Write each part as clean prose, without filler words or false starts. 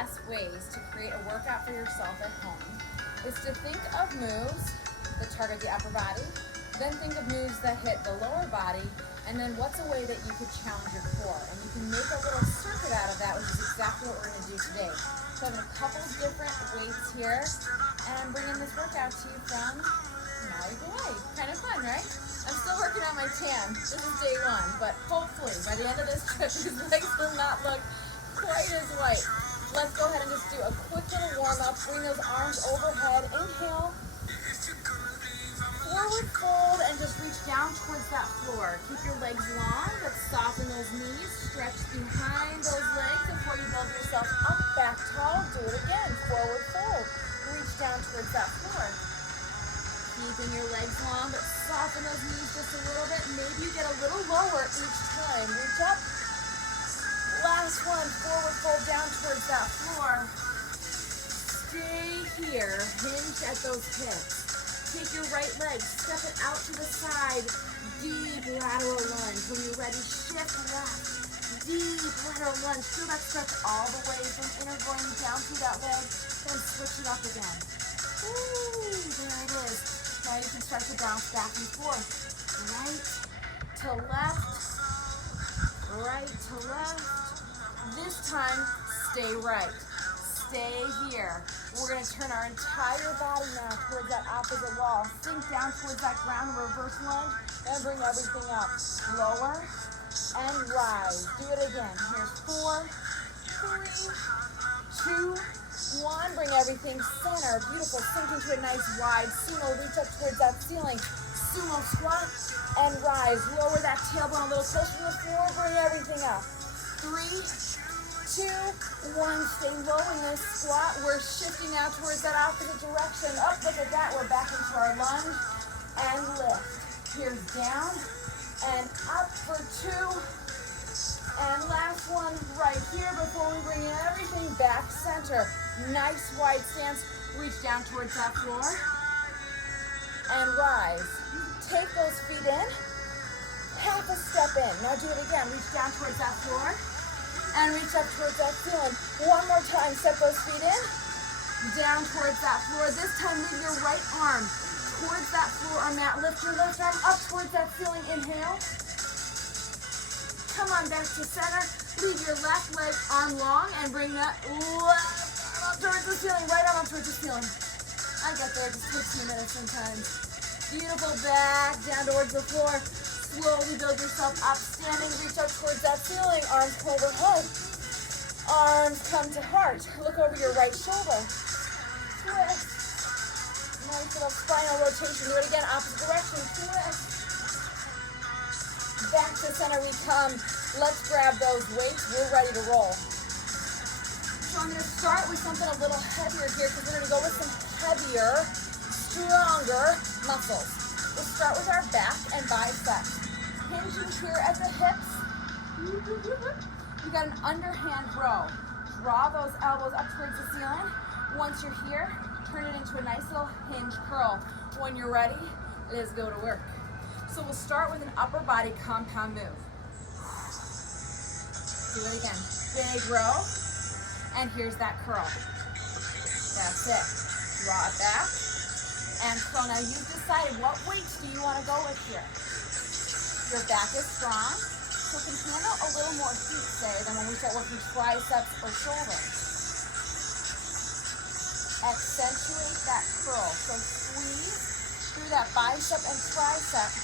best ways to create a workout for yourself at home is to think of moves that target the upper body, then think of moves that hit the lower body, and then what's a way that you could challenge your core. And you can make a little circuit out of that, which is exactly what we're going to do today. So I'm having a couple different weights here, and I'm bringing this workout to you from Maui. Kind of fun, right? I'm still working on my tan. This is day one, but hopefully by the end of this trip, these legs will not look quite as white. Let's go ahead and just do a quick little warm up. Bring those arms overhead. Inhale. Forward fold and just reach down towards that floor. Keep your legs long, but soften those knees. Stretch behind those legs before you build yourself up, back tall. Do it again. Forward fold. Reach down towards that floor. Keeping your legs long, but soften those knees just a little bit. Maybe you get a little lower each time. Reach up. Last one. Forward fold down towards that floor. Stay here. Hinge at those hips. Take your right leg, step it out to the side. Deep lateral lunge. When you're ready, shift left. Deep lateral lunge. Feel that stretch all the way from inner groin down through that leg. Then switch it up again. Ooh, there it is. Now you can start to bounce back and forth. Right to left. Right to left. This time, stay right. Stay here. We're going to turn our entire body now towards that opposite wall. Sink down towards that ground, reverse lunge, and bring everything up. Lower and rise. Do it again. Here's 4, 3, 2, 1. Bring everything center. Beautiful. Sink into a nice wide sumo. Reach up towards that ceiling. Sumo squat and rise. Lower that tailbone a little closer to the floor. Bring everything up. 3, 2, 1. Stay low in this squat. We're shifting now towards that opposite direction. Up, look at that. We're back into our lunge and lift. Here's down and up for 2. And last one right here before we bring everything back center. Nice wide stance. Reach down towards that floor and rise. Take those feet in. Half a step in. Now do it again. Reach down towards that floor. And reach up towards that ceiling. One more time, step those feet in, down towards that floor. This time, move your right arm towards that floor or mat. Lift your left arm up towards that ceiling. Inhale. Come on back to center. Leave your left leg arm long and bring that left arm up towards the ceiling. Right arm up towards the ceiling. I get there, it just takes 2 minutes sometimes. Beautiful, back down towards the floor. Slowly build yourself up, standing, reach up towards that ceiling, arms overhead. Arms come to heart. Look over your right shoulder. Twist. Nice little spinal rotation. Do it again, opposite direction. Twist. Back to center we come. Let's grab those weights. We're ready to roll. So I'm going to start with something a little heavier here because we're going to go with some heavier, stronger muscles. We'll start with our back and biceps. Hinging here at the hips. You got an underhand row. Draw those elbows up towards the ceiling. Once you're here, turn it into a nice little hinge curl. When you're ready, let's go to work. So we'll start with an upper body compound move. Do it again. Big row. And here's that curl. That's it. Draw it back. And curl. Now you've decided what weights do you want to go with here. Your back is strong, so it can handle a little more heat, say, than when we start working triceps or shoulders. Accentuate that curl. So squeeze through that bicep and tricep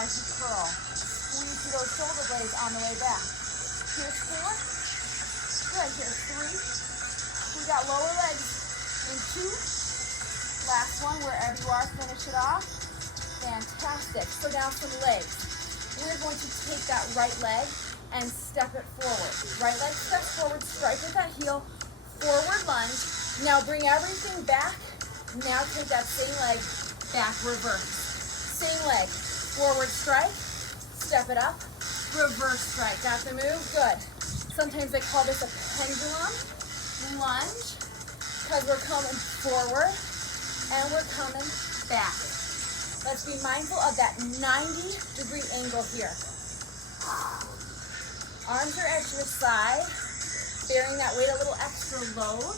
as you curl. Squeeze through those shoulder blades on the way back. Here's 4. Good. Here's 3. We got lower legs in 2. Last one, wherever you are, finish it off. Fantastic. So now some legs. We're going to take that right leg and step it forward. Right leg steps forward, strike with that heel, forward lunge. Now bring everything back. Now take that same leg, back reverse. Same leg, forward strike, step it up, reverse strike. Got the move? Good. Sometimes they call this a pendulum lunge because we're coming forward and we're coming back. Let's be mindful of that 90-degree angle here. Arms are at your side, bearing that weight a little extra extra load.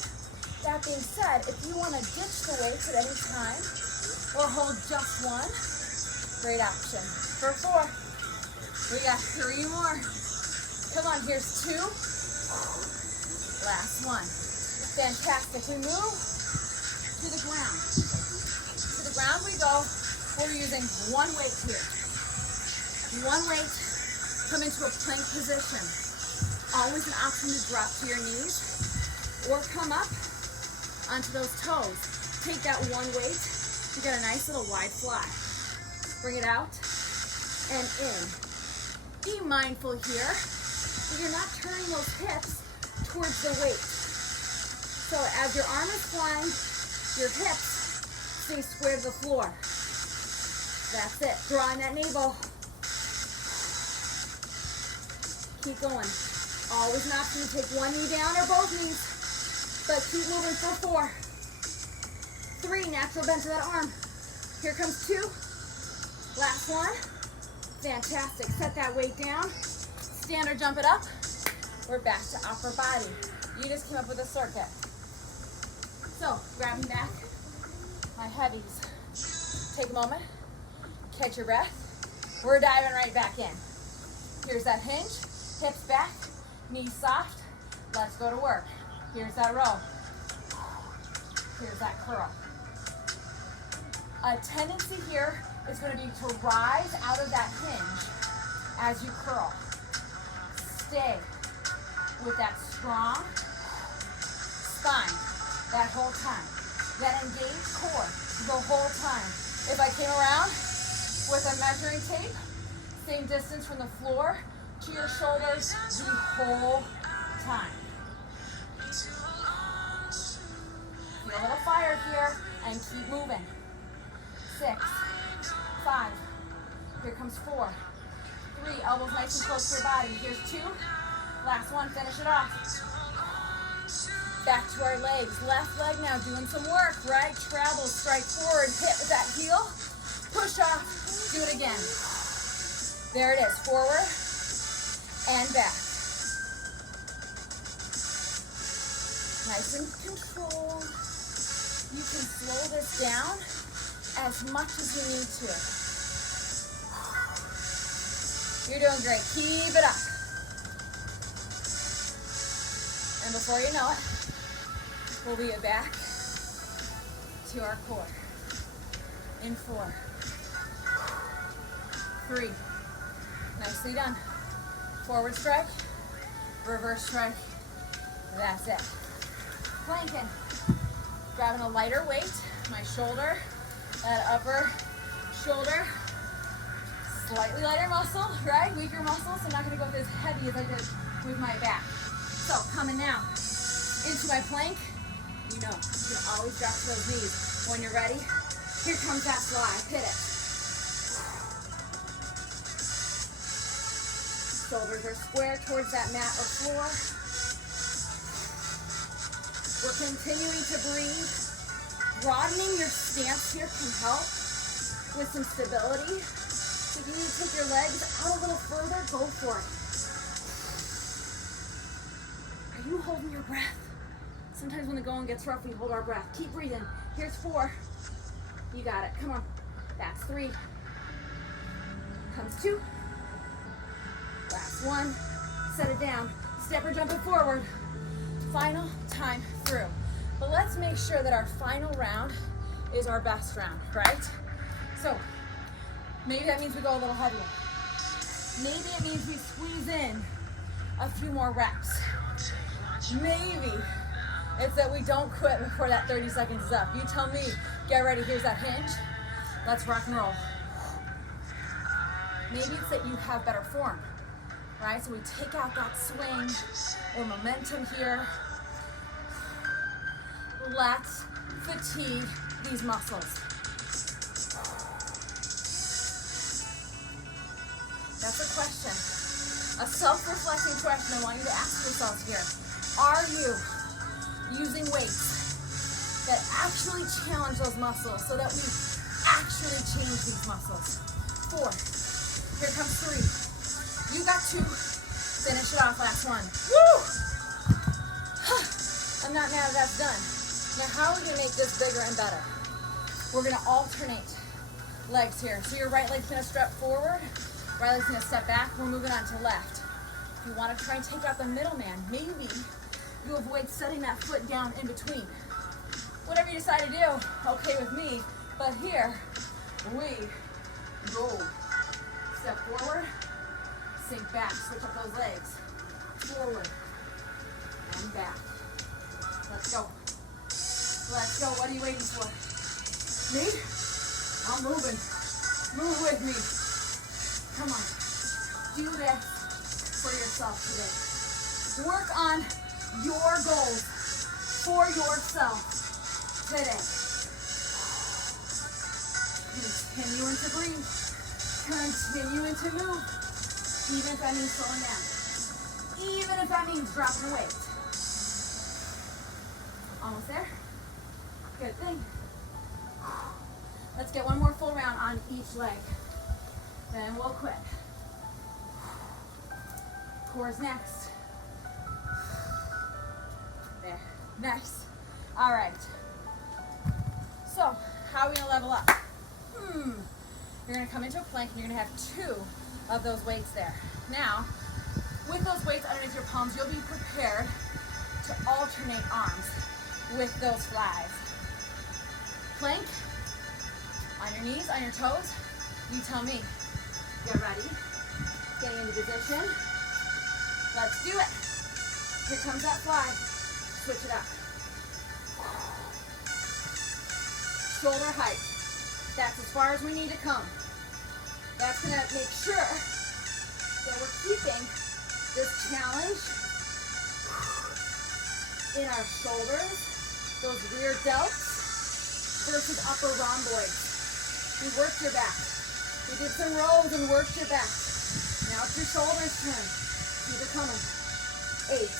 That being said, if you want to ditch the weights at any time or hold just one, great option. For 4, we got 3 more. Come on, here's 2. Last one. Fantastic. We move to the ground. To the ground we go. We're using one weight here. One weight, come into a plank position. Always an option to drop to your knees or come up onto those toes. Take that one weight, you get a nice little wide fly. Bring it out and in. Be mindful here that you're not turning those hips towards the weight. So as your arm is flying, your hips stay square to the floor. That's it. Drawing that navel. Keep going. Always an option to take one knee down or both knees, but keep moving for 4. 3, natural bend to that arm. Here comes 2. Last one. Fantastic. Set that weight down. Stand or jump it up. We're back to upper body. You just came up with a circuit. So, grabbing back my heavies. Take a moment. Catch your breath. We're diving right back in. Here's that hinge. Hips back. Knees soft. Let's go to work. Here's that row. Here's that curl. A tendency here is going to be to rise out of that hinge as you curl. Stay with that strong spine that whole time. That engaged core the whole time. If I came around with a measuring tape, same distance from the floor to your shoulders the whole time. Feel a little fire here and keep moving. 6, 5, here comes 4, 3, elbows nice and close to your body. Here's 2, last one, finish it off. Back to our legs, left leg now doing some work, right? Travel, strike forward, hit with that heel, push off, do it again. There it is, forward and back. Nice and controlled. You can slow this down as much as you need to. You're doing great. Keep it up. And before you know it, we'll be back to our core. In 4, 3. Nicely done. Forward strike, reverse strike. That's it. Planking. Grabbing a lighter weight, my shoulder, that upper shoulder, slightly lighter muscle, right? Weaker muscle, so I'm not going to go as heavy as I did with my back. So coming now into my plank, you know, you can always drop to those knees. When you're ready, here comes that fly, hit it. Shoulders are square towards that mat or floor. We're continuing to breathe. Broadening your stance here can help with some stability. So if you need to take your legs out a little further, go for it. Are you holding your breath? Sometimes when the going gets rough, we hold our breath. Keep breathing. Here's 4. You got it. Come on. That's 3. Comes 2. Last one. Set it down. Step or jump it forward. Final time through. But let's make sure that our final round is our best round, right? So maybe that means we go a little heavier. Maybe it means we squeeze in a few more reps. Maybe it's that we don't quit before that 30 seconds is up. You tell me. Get ready. Here's that hinge. Let's rock and roll. Maybe it's that you have better form, right? So we take out that swing or momentum here. Let's fatigue these muscles. That's a question, a self-reflecting question I want you to ask yourselves here. Are you using weights that actually challenge those muscles so that we actually change these muscles? 4, here comes 3. You got 2, finish it off, last one. Woo! I'm not mad that's done. Now how are we gonna make this bigger and better? We're gonna alternate legs here. So your right leg's gonna step forward, right leg's gonna step back, we're moving on to left. If you wanna try and take out the middleman, maybe you avoid setting that foot down in between. Whatever you decide to do, okay with me, but here we go. Step forward, sink back, switch up those legs. Forward and back. Let's go. Let's go. What are you waiting for? Me? I'm moving. Move with me. Come on. Do this for yourself today. Work on your goals for yourself today. Continuing to breathe. Continuing to move. Even if that means slowing down. Even if that means dropping a weight. Almost there. Good thing. Let's get one more full round on each leg. Then we'll quit. Core's next. There. Nice. All right. So, how are we gonna level up? You're gonna come into a plank and you're gonna have 2 of those weights there. Now, with those weights underneath your palms, you'll be prepared to alternate arms with those flies. Plank, on your knees, on your toes, you tell me. Get ready, getting into position. Let's do it. Here comes that fly. Switch it up. Shoulder height. That's as far as we need to come. That's gonna make sure that we're keeping this challenge in our shoulders, those rear delts versus upper rhomboids. We worked your back. We did some rows and worked your back. Now it's your shoulders turn. Keep it coming. 8,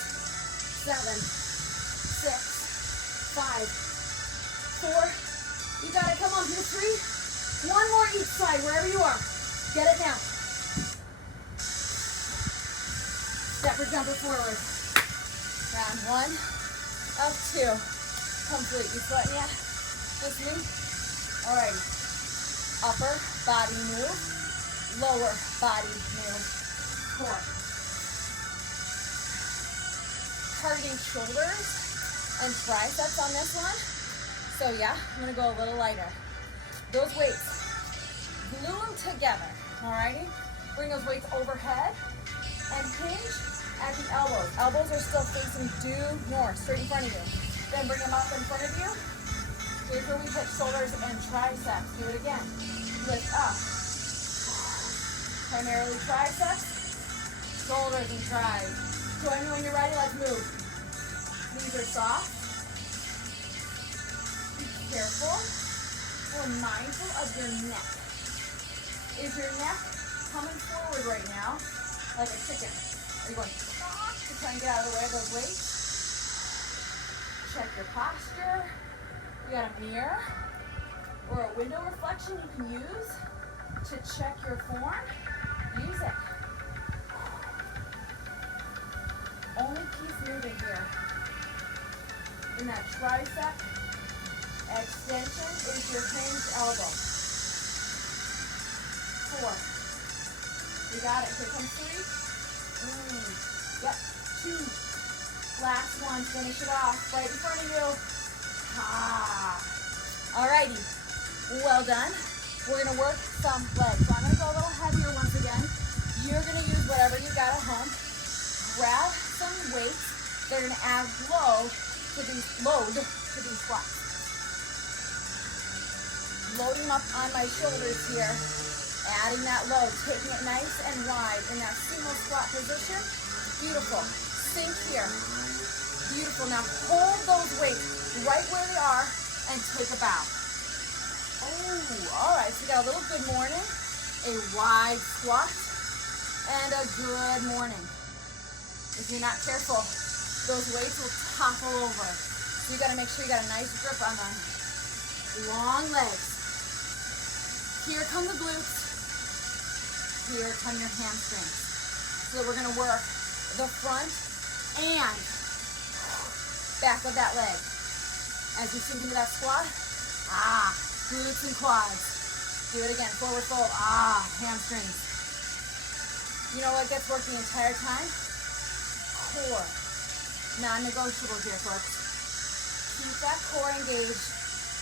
7, 6, 5, 4. You got it. Come on, do 3. One more each side, wherever you are. Get it now. Step or jumper forward. Round 1 of 2. Complete. You sweating yet? Just me? Alrighty. Upper body move. Lower body move. Core. Targeting shoulders and triceps on this one. So yeah, I'm gonna go a little lighter. Those weights, glue them together, alrighty? Bring those weights overhead and hinge at the elbows. Elbows are still facing due north, straight in front of you. Then bring them up in front of you. Here's where we hit shoulders and triceps. Do it again. Lift up. Primarily triceps, shoulders and tris. Join me when you're ready, let's move. Knees are soft. Be careful or mindful of your neck. Is your neck coming forward right now like a chicken? Are you going to try and get out of the way of those weights? Check your posture. You got a mirror or a window reflection you can use to check your form. Use it. Only piece moving here in that tricep extension is your hinged elbow. 4. You got it. Here comes 3. Yep. 2. Last one. Finish it off. Right in front of you. Alrighty. Well done. We're going to work some legs. So I'm going to go a little heavier once again. You're going to use whatever you got at home. Grab some weights. They're going to add load to these squats. Loading them up on my shoulders here. Adding that load. Taking it nice and wide in that sumo squat position. Beautiful. Sink here. Beautiful. Now hold those weights right where they are and take a bow. Oh, all right. So we got a little good morning, a wide squat, and a good morning. If you're not careful, those weights will topple over. So you got to make sure you got a nice grip on them. Long legs. Here come the glutes. Here come your hamstrings. So we're going to work the front and back of that leg. As you sink into that squat, glutes and quads. Do it again, forward fold, hamstrings. You know what gets worked the entire time? Core. Non-negotiable here, folks. Keep that core engaged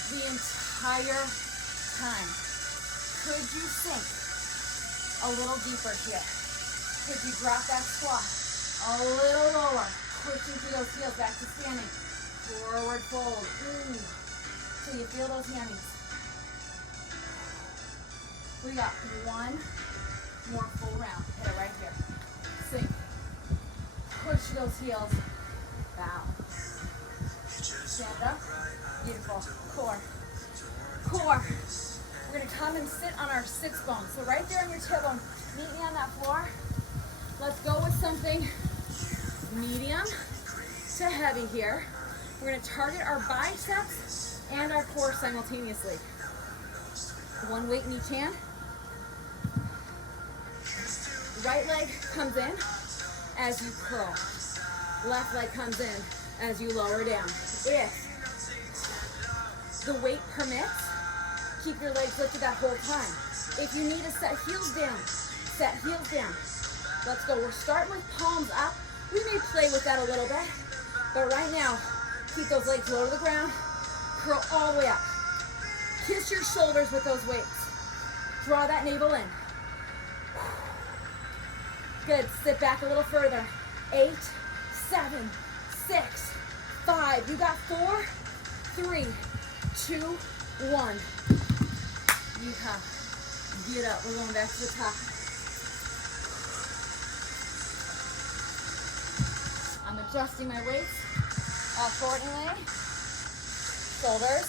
the entire time. Could you sink a little deeper here? Could you drop that squat a little lower? Pushing through those heels back to standing. Forward fold. Till you feel those hammies. We got one more full round. Hit it right here. Sink. Push those heels. Bow. Stand up. Beautiful. Core. Core. We're going to come and sit on our sits bone. So right there on your tailbone, meet me on that floor. Let's go with something medium to heavy here. We're going to target our biceps and our core simultaneously. One weight in each hand. Right leg comes in as you curl. Left leg comes in as you lower down. If the weight permits, keep your legs lifted that whole time. If you need to set heels down, set heels down. Let's go. We're starting with palms up. We may play with that a little bit, but right now, keep those legs low to the ground. Curl all the way up. Kiss your shoulders with those weights. Draw that navel in. Good. Sit back a little further. 8, 7, 6, 5. You got 4, 3, 2, 1. Yeehaw. Get up. We're going back to the top. I'm adjusting my weights accordingly. Shoulders,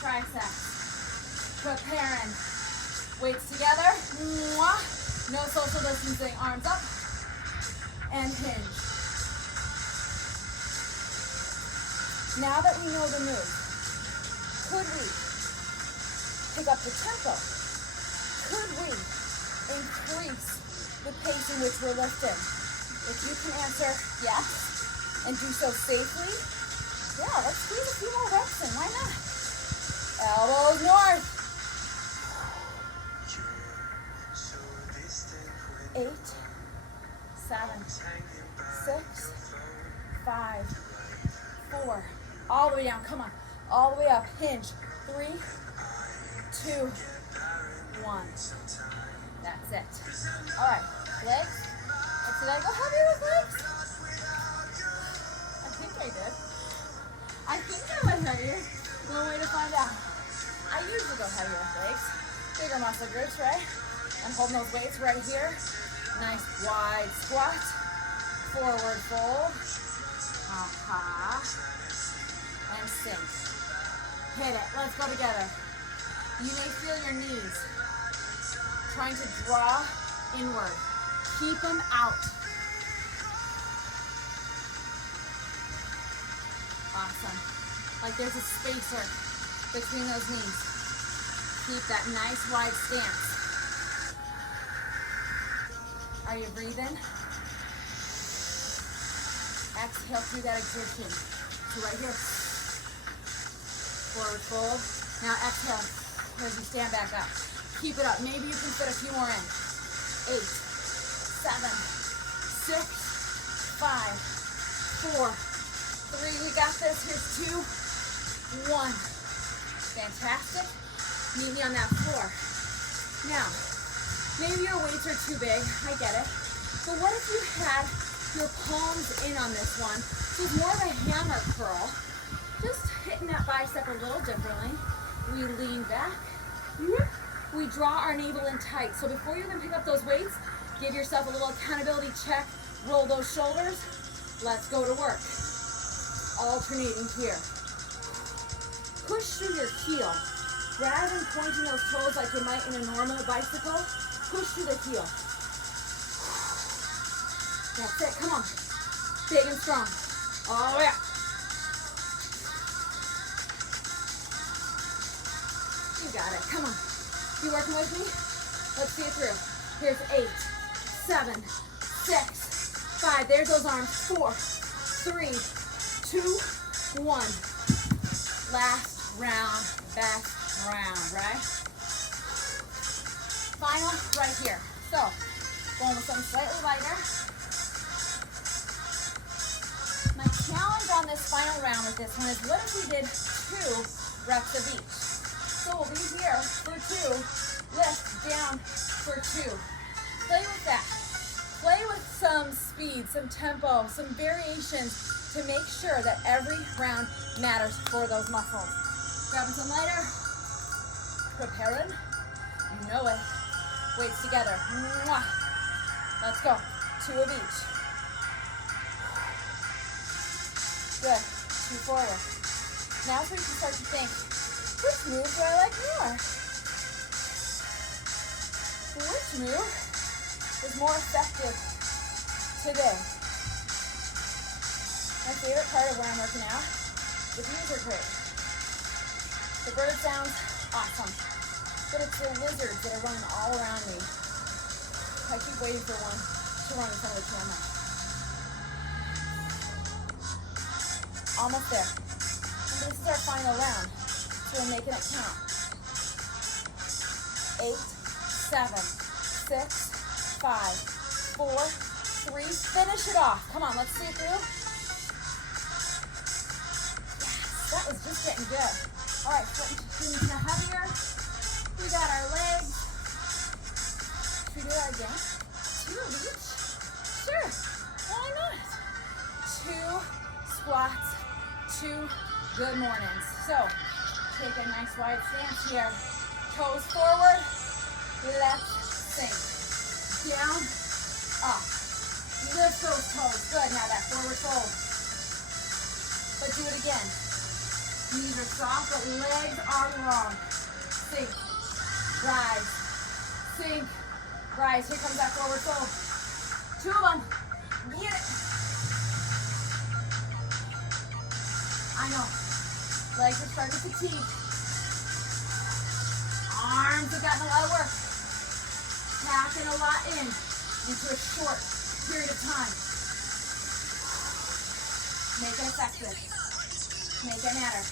triceps. Preparing. Weights together. Mwah. No social distancing. Arms up. And hinge. Now that we know the move, could we pick up the tempo? Could we increase the pace in which we're lifting? If you can answer yes and do so safely, yeah, let's squeeze a few more reps in. Why not? Elbows north. 8, 7, 6, 5, 4. All the way down. Come on. All the way up. Hinge. 3, 2, 1. That's it. All right. Legs. Did I go heavy with legs? I think I did. I think I went heavier. No way to find out. I usually go heavier with legs. Bigger muscle groups, right? I'm holding those weights right here. Nice wide squat. Forward fold. And sink. Hit it. Let's go together. You may feel your knees trying to draw inward. Keep them out. Awesome. Like there's a spacer between those knees. Keep that nice wide stance. Are you breathing? Exhale through that exertion. So right here. Forward fold. Now exhale as you stand back up. Keep it up. Maybe you can fit a few more in. 8, 7, 6, 5, 4, 3. We got this. Here's 2, 1. Fantastic. Meet me on that floor. Now, maybe your weights are too big. I get it. But what if you had your palms in on this one? So it's more of a hammer curl. Just hitting that bicep a little differently. We lean back. We draw our navel in tight. So before you even pick up those weights, give yourself a little accountability check. Roll those shoulders. Let's go to work. Alternating here. Push through your heel. Rather than pointing those toes like you might in a normal bicycle, push through the heel. That's it. Come on. Big and strong. All the way up. You got it. Come on. You working with me? Let's see it through. Here's 8, 7, 6, 5. There's those arms. 4, 3, 2, 1. Last round, best round, right? Final right here. So, going with something slightly lighter. My challenge on this final round with this one is, what if we did 2 reps of each? So we'll be here for 2, lift down for 2. Play with that. Play with some speed, some tempo, some variations to make sure that every round matters for those muscles. Grabbing some lighter, preparing, you know it. Weights together. Mwah. Let's go. 2 of each. Good. 2 forward. Now so you can start to think, which move do I like more? Which move is more effective today? My favorite part of when I'm working out, the views are great. The bird sounds awesome. But it's the lizards that are running all around me. I keep waiting for one to run in front of the camera. Almost there. And this is our final round, so we're making it count. 8, 7, 6, 5, 4, 3. Finish it off. Come on, let's see it through. Yes, that was just getting good. All right, feeling kind of heavier. We got our legs. Should we do that again? 2 of each? Sure, why not? 2 squats, 2 good mornings. So, take a nice wide stance here. Toes forward, let's sink. Down, up. Lift those toes. Good, now that forward fold. But do it again. Knees are soft, but legs are long. Sink. Rise, sink, rise. Here comes that forward fold. 2 of them. Get it. I know. Legs are starting to fatigue. Arms have gotten a lot of work. Packing a lot into a short period of time. Make it effective. Make it matter.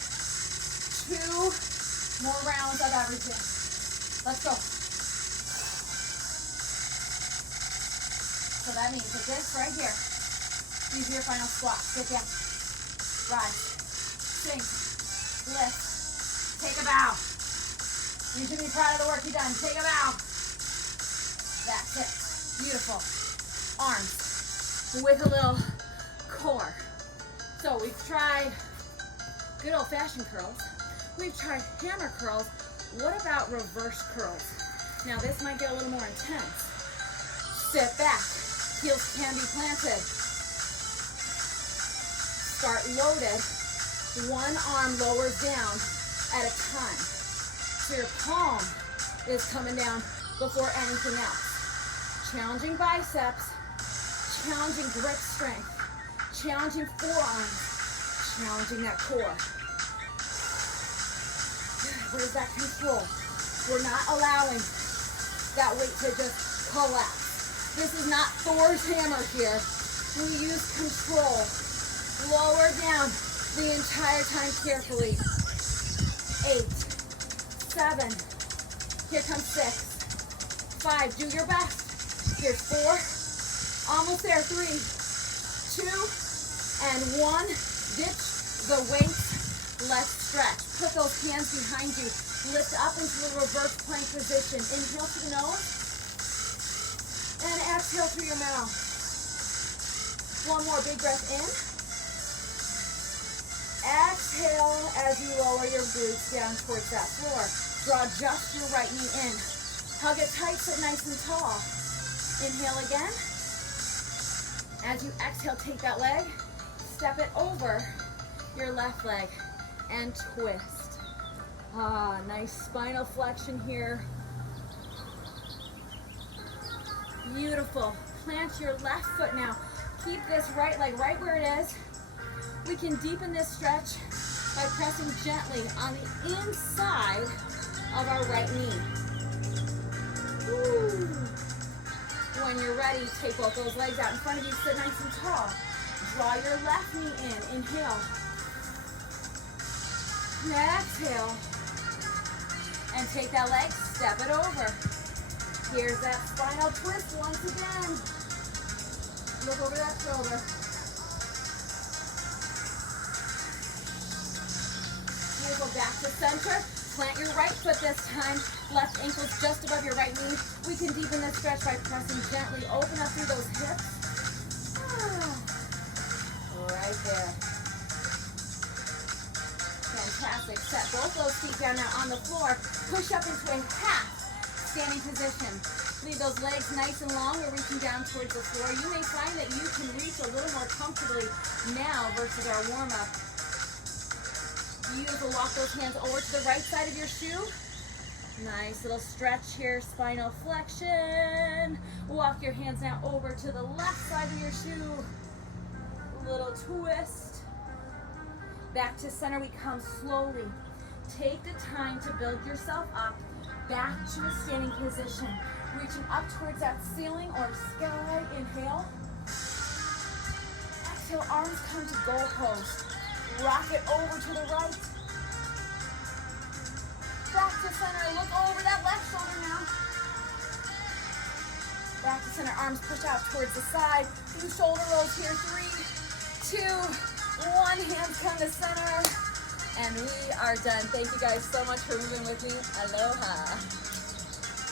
2 more rounds of everything. Let's go. So that means that this right here, these are your final squats. Get down. Rise. Sink. Lift. Take a bow. You should be proud of the work you've done. Take a bow. That's it. Beautiful. Arms with a little core. So we've tried good old-fashioned curls. We've tried hammer curls. What about reverse curls? Now this might get a little more intense. Sit back. Heels can be planted. Start loaded. One arm lowers down at a time. So your palm is coming down before anything else. Challenging biceps, challenging grip strength, challenging forearms, challenging that core. Where's that control? We're not allowing that weight to just collapse. This is not Thor's hammer here. We use control. Lower down the entire time carefully. 8, 7, here comes 6, 5, do your best. Here's 4, almost there, 3, 2, and 1. Ditch the weights, let's stretch. Put those hands behind you. Lift up into the reverse plank position. Inhale through the nose, and exhale through your mouth. One more big breath in. Exhale as you lower your glutes down towards that floor. Draw just your right knee in. Hug it tight, sit nice and tall. Inhale again. As you exhale, take that leg, step it over your left leg, and twist. Ah, nice spinal flexion here. Beautiful. Plant your left foot now. Keep this right leg right where it is. We can deepen this stretch by pressing gently on the inside of our right knee. Woo. When you're ready, take both those legs out in front of you, sit nice and tall. Draw your left knee in. Inhale. Exhale. And take that leg, step it over. Here's that spinal twist once again. Look over that shoulder. Beautiful, back to center. Plant your right foot this time. Left ankle's just above your right knee. We can deepen this stretch by pressing gently. Open up through those hips. Right there. Fantastic. Set both those feet down now on the floor. Push up into a half standing position. Leave those legs nice and long. We're reaching down towards the floor. You may find that you can reach a little more comfortably now versus our warm-up. Use will walk those hands over to the right side of your shoe. Nice little stretch here, spinal flexion. Walk your hands now over to the left side of your shoe. Little twist. Back to center we come slowly. Take the time to build yourself up back to a standing position. Reaching up towards that ceiling or sky. Inhale. Exhale, arms come to goal post. Rock it over to the right. Back to center, look over that left shoulder now. Back to center, arms push out towards the side. Few shoulder rolls here, 3, 2, 1, hands come to center. And we are done. Thank you guys so much for moving with me. Aloha.